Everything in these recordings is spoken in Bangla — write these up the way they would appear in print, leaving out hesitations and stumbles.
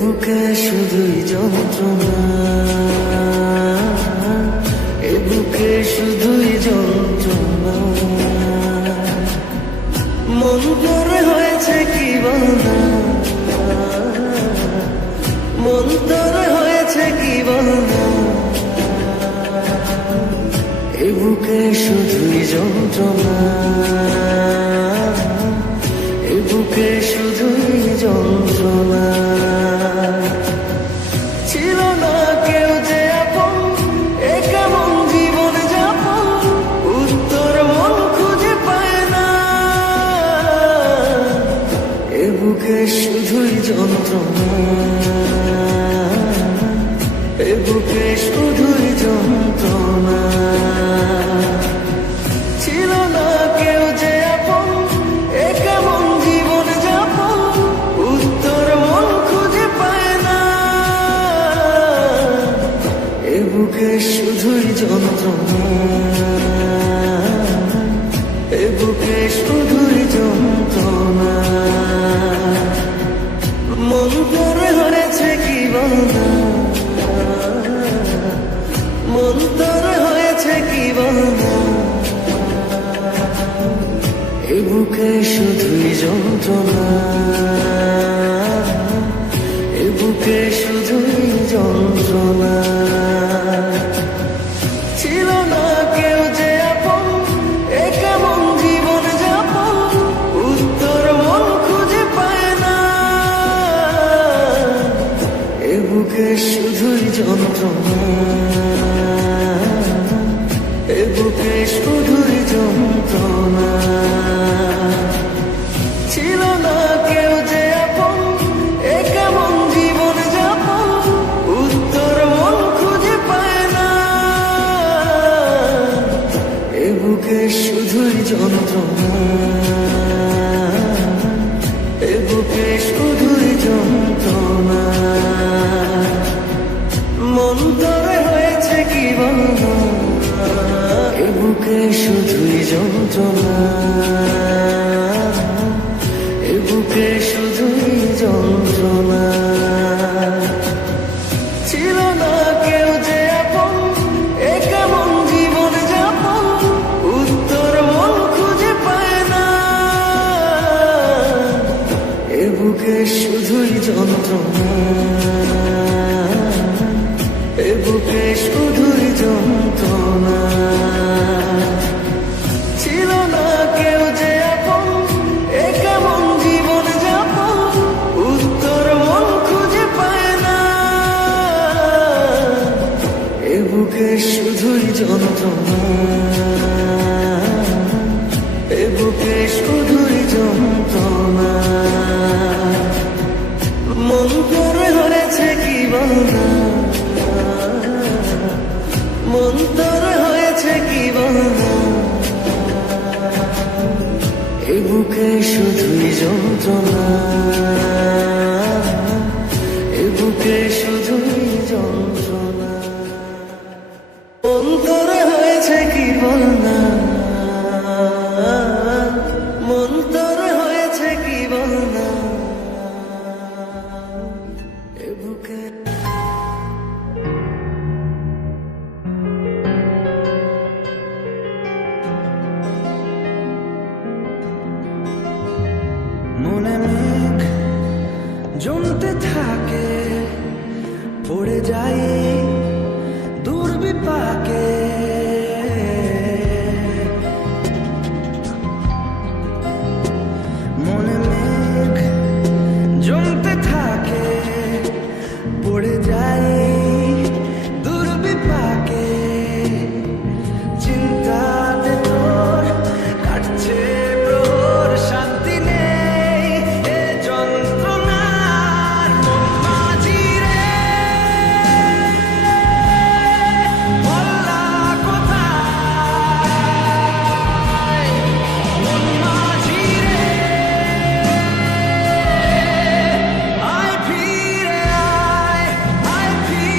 বুকে শুধুই যন্ত্রণা, এ বুকে শুধুই যন্ত্রণা। মন তোরে হয়েছে কি বলনা, মন তোরে হয়েছে কি বলনা। এ বুকে শুধুই যন্ত্রণা, এ বুকে শুধুই যন্ত্রণা। ছিল না কেউ যে আপন, এ কেমন জীবন যাপন, উত্তর মন খুঁজে পায় না। এ বুকে শুধুই যন্ত্রণা, এ বুকে শুধুই যন্ত্রণা। ছিল না কেউ যে আপন, এ কেমন জীবন যাপন, উত্তর মন খুঁজে পায় না। এ বুকে শুধুই যন্ত্রণা, এ বুকে শুধুই যন্ত্রণা। মন তোরে হয়েছে কি বলনা, মন তোরে হয়েছে কি বলনা। এ বুকে শুধুই যন্ত্রণা, এ বুকে শুধুই যন্ত্রণা। ছিল না কেউ যে আপন, এ কেমন জীবন যাপন, উত্তর মন খুঁজে পায় না। এ বুকে শুধুই যন্ত্রণা, এ বুকে শুধুই যন্ত্রণা। ছিল না কেউ যে আপন, এ কেমন জীবন যাপন, উত্তর মন খুঁজে পায় না। এ বুকে শুধুই যন্ত্রণা, এ বুকে শুধুই যন্ত্রণা। মন তোরে হয়েছে কি বলনা, এ বুকে শুধুই যন্ত্রণা, এ বুকে শুধুই যন্ত্রণা। ছিল না কেউ যে আপন, এ কেমন জীবন যাপন, উত্তর মন খুঁজে পায় না। এ বুকে শুধুই যন্ত্রণা, এ বুকে শুধুই যন্ত্রণা। ছিল না কেউ যে আপন, এ কেমন জীবন যাপন, উত্তর মন খুঁজে পায় না। এ বুকে শুধুই যন্ত্রণা, এ বুকে শুধুই যন্ত্রণা। মন তোরে হয়েছে কি বলনা, মন তোরে হয়েছে কি বলনা। এ বুকে শুধুই যন্ত্রণা, এ বুকে শুধুই যন্ত্রণা। মন তোরে হয়েছে কি বলনা, মন তোরে হয়েছে কি বলনা। এ বুকে মনে মেঘ জমতে থাকে, পড়ে যাই দূর বিপাকে। মনে মেঘ জমতে থাকে, পড়ে যাই দূর বিপাকে। চিন্তাতে তোর কাটছে প্রহর, শান্তি নেই এ যন্ত্রণার। মন মাঝি রে, বল্লা কোথায়? মন মাঝি রে, আয় ফিরে আয়, আয় ফিরে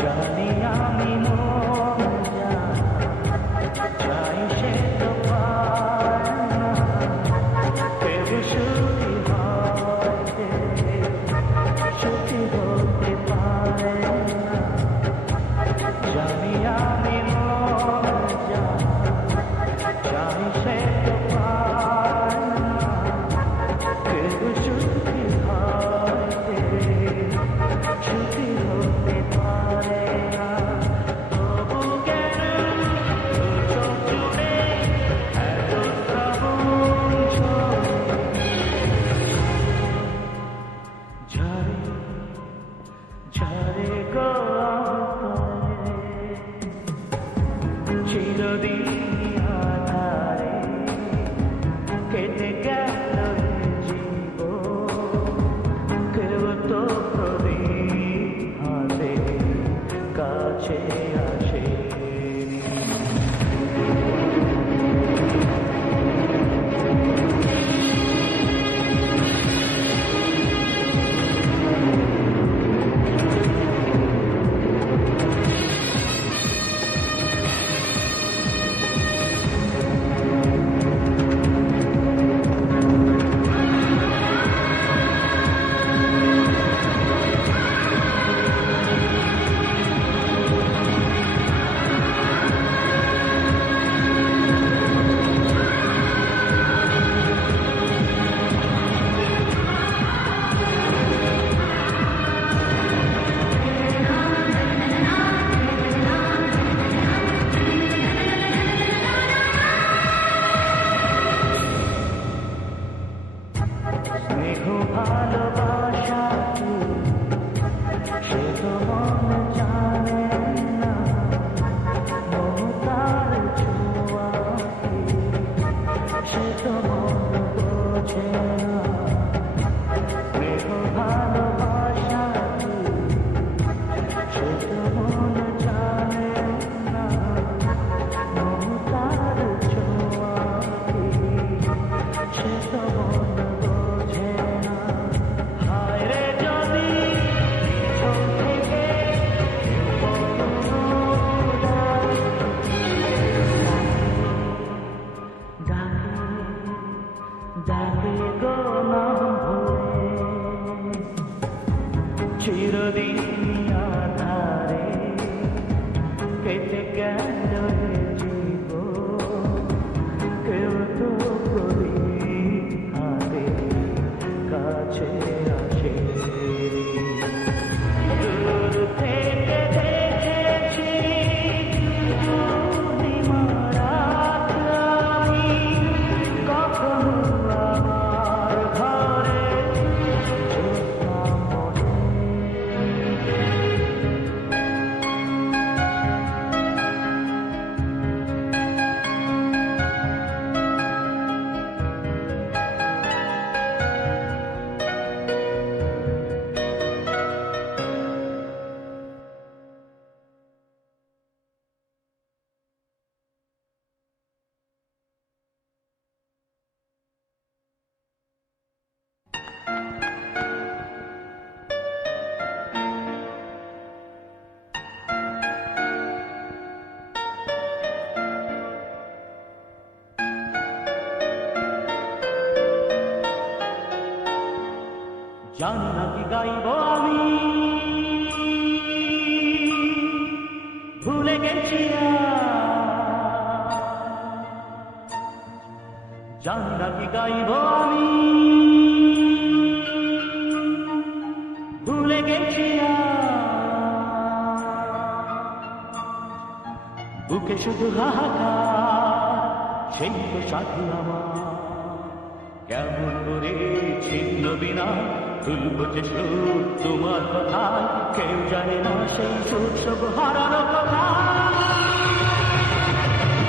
জানি আমি মন যা চাই সে তো পায় না, কেউ সুখী হতে সুখী হতে পারে না। জানি আমি মন যা চাই সে তো পায় না, কেউ সুখী হতে সুখী হতে পারে না। তবু কেন দু চোখ জুড়ে এত শ্রাবণ ঝরে ঝরে গো অন্তরে, চিরদিন আধারে কেটে গেল জীবন, কেউ তো প্রদীপ হাতে কাছে আসেনি। স্নেহ ভালোবাসা সে তো মন জানে না, মমতার ছোঁয়া সে তো মন বোঝে না। স্নেহ ভালোবাসা সে তো মন জানে না, মমতার ছোঁয়া সে তো মন বোঝে না। হায় রে যদি পিছন থেকে ডাকে ডাকে গো নাম ভরে, চিরদিন আধারে কেটে গেল জীবন, কেউ তো প্রদীপ হাতে কাছে আসেনি। দূর থেকে দেখেছি পূর্ণিমা রাত আমি, কখনো আমার ঘরে জ্যোৎস্না মোড়ে। জানি না কি গাইব আমি, ভুলে গেছি জানি না কি গাইব আমি, ভুলে গেছি বুকে শুধু হাহাকার, সেই তো সাথী আমার। কেমন করে ছিন্ন বিনা তুলব যে সুর তোমার কথায়, কেউ জানে না সেই সুর সব হারানো কথা।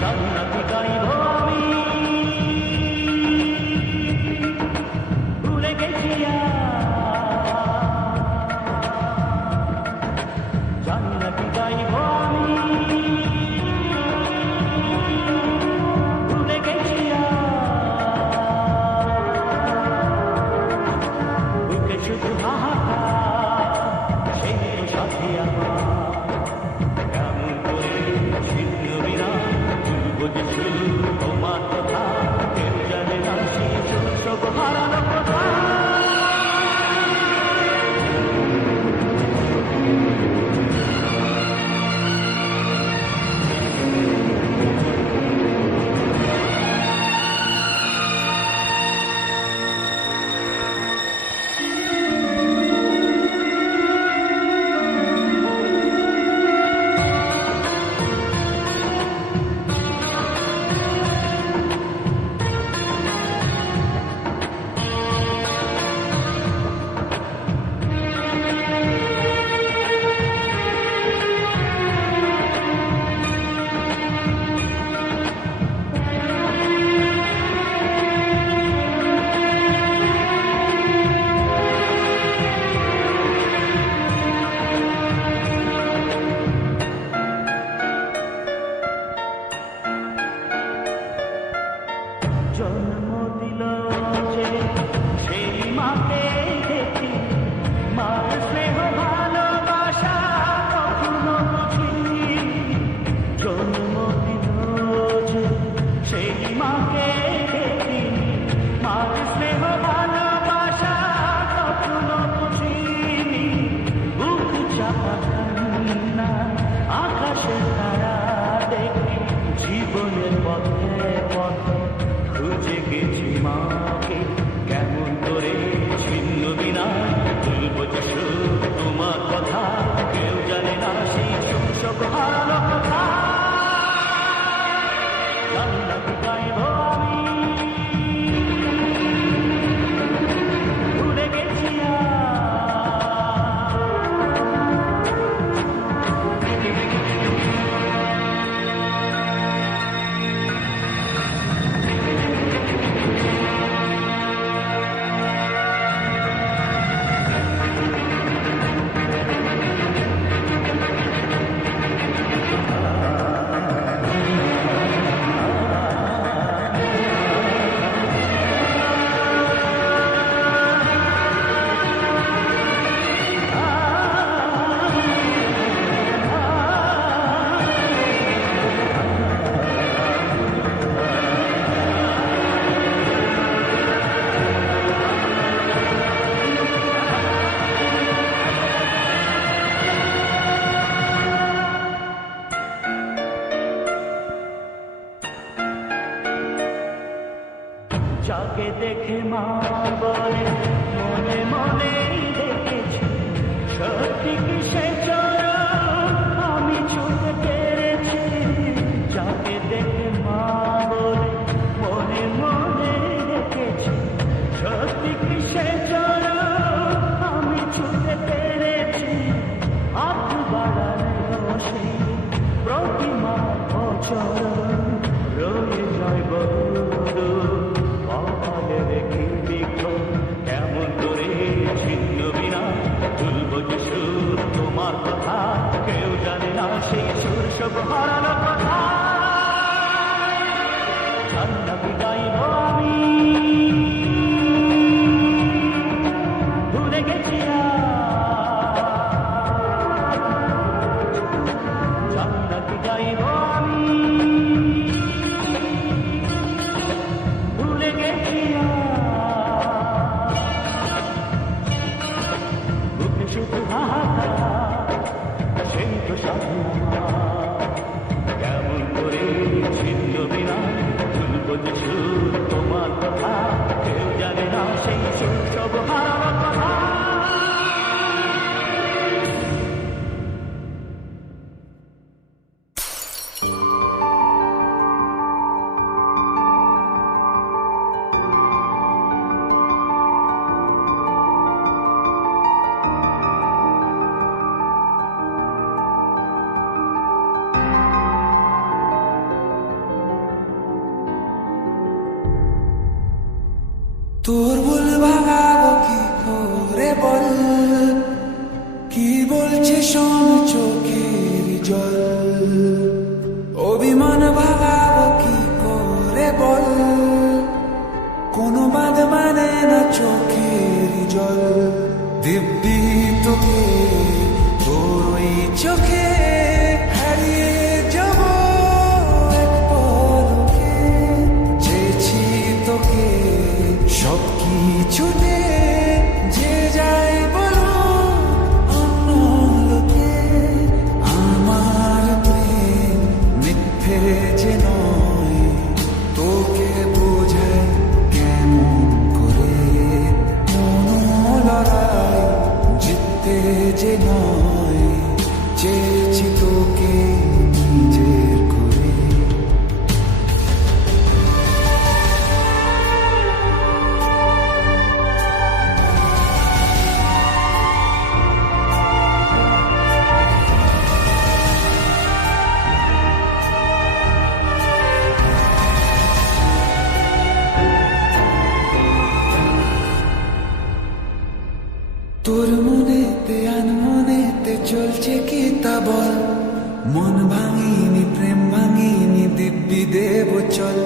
জানি না কি গাইব আমি, ভুলে গেছি জানি না কি গাইব আমি, ভুলে গেছি বুকে শুধু হাহাকার, সেই তো সাথী আমার। বলে মনে মনে দেখেছি সত্যি কি সে চরণ আমি ছুঁতে পেরেছি যাকে দেখে মা বলে মনে মনে দেখেছি সত্যি কি সে চরণ আমি ছুঁতে পেরেছি হাত বাড়ালেও সেই প্রতিমার চরণ রয়ে যায় বন্ধু কপালে রেখে দেখো কেমন করে ছিন্ন বিনা তুলব যে সুর তোমার কথা কেউ জানে না সেই সুর সব হারানো কথা জান্নাতি গাইব আমি ভুলে গেছি জান্নাতি গাইব আমি ভুলে গেছি বুকে শুধু হাহাকার সেই তো সাধু কেমন করে ছিন্ন বিনা তুলব যে সুর তোমার কথা কেউ জানে না সেই সুর সব হারানো কথা তোর ভুল ভাঙাবো কি করে বল কি বলছে শোন চোখের জল অভিমান ভাঙাবো কি করে বল কোনো বাঁধ মানে না চোখের জল দিব্যি তোকে তোর ওই চোখে হারিয়ে যাব এক পলকে চেয়েছি তোকে সব কিছুতে যে যাই বলো অন্য লোকে আমার প্রেম মিথ্যে যে নয় তোকে বোঝায় কেমন করে কোনো লড়াই জিততে যে নয় চেয়েছি তোকে নিজের করে তোর মনেতে আনমনেতে চলছে কি তা বল মন ভাঙিনি প্রেম ভাঙিনি দিব্যি দেব চল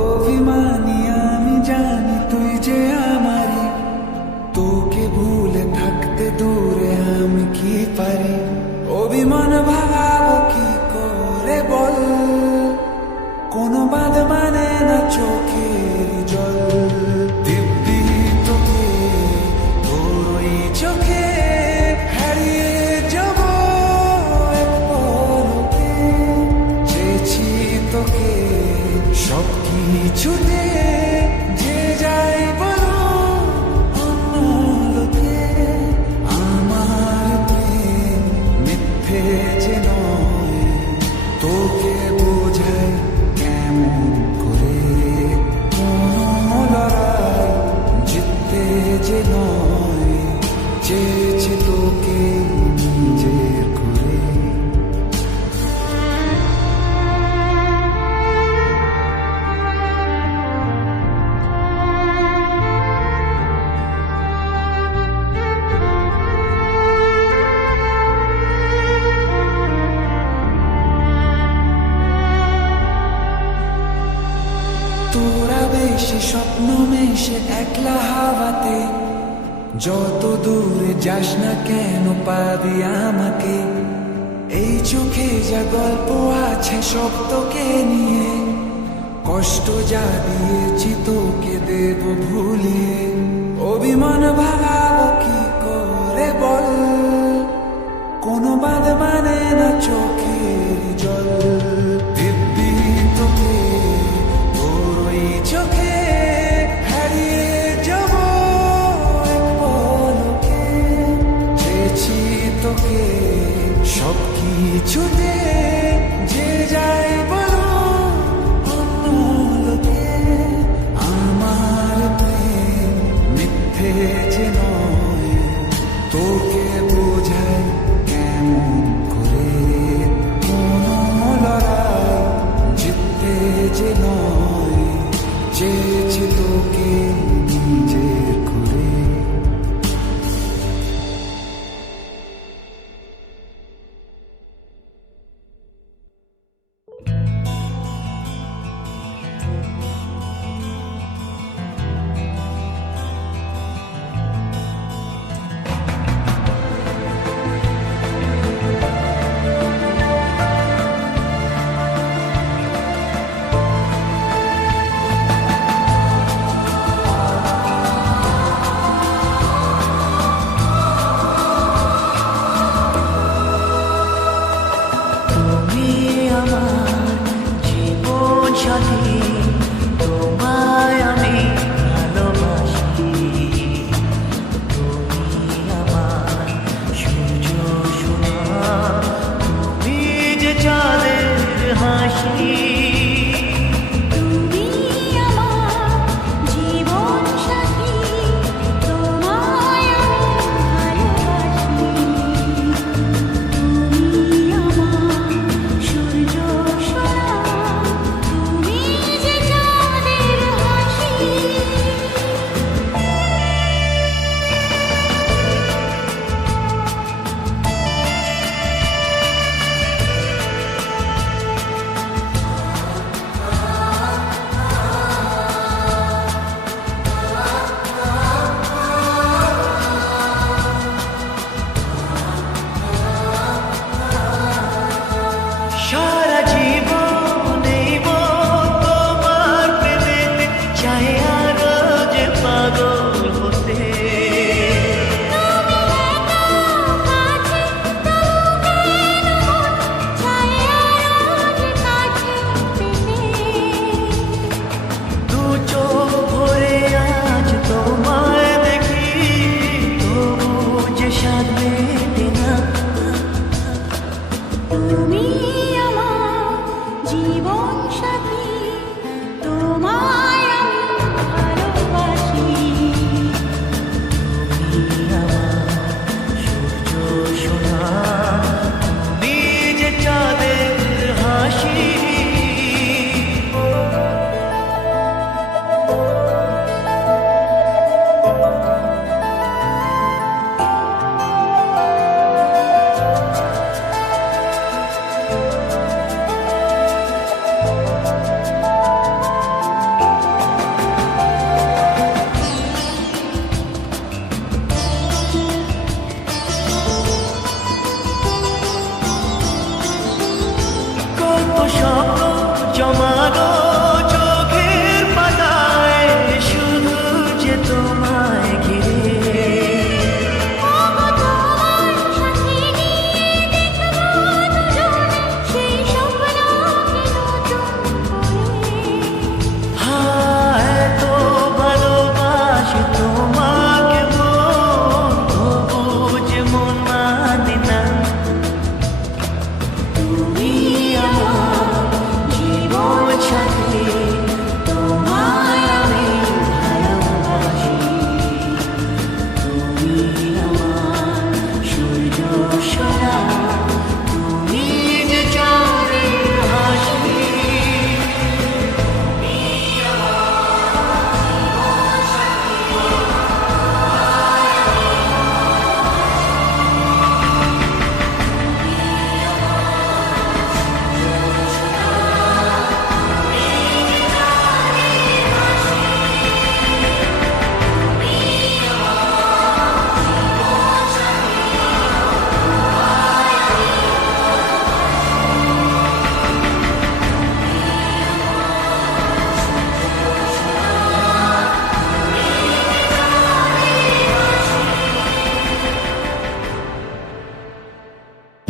অভিমানী আমি জানি তুই যে আমারই তোকে ভুলে থাকতে দূরে আমি কি পারি অভিমান ভাঙাবো কি করে বল কোনো বাঁধ মানে না চোখের জল দিব্যি তোকে ওই চোখে হারিয়ে যাব এক পলকে চেয়েছি তোকে সব কিছুতে যে যাই বলো অন্য লোকে আমার প্রেম মিথ্যে যে নয় তোকে বোঝায় কেমন করে কোনো লড়াই জিততে যে নয় চেয়েছি তোকে নিজের করে তোরা বেশি স্বপ্ন মেশে একলা হাওয়াতে যত দূরে যাস না কেন পাবি আমাকে এই চোখে যা গল্প আছে সব তোকে নিয়ে কষ্ট যা দিয়েছি তোকে দেব ভুলিয়ে অভিমান ভাঙাবো কি করে বল কোনো বাঁধ মানে না চোখের জল দিব্যি তোকে তোর ওই চোখে হারিয়ে যাব যে নয় তোকে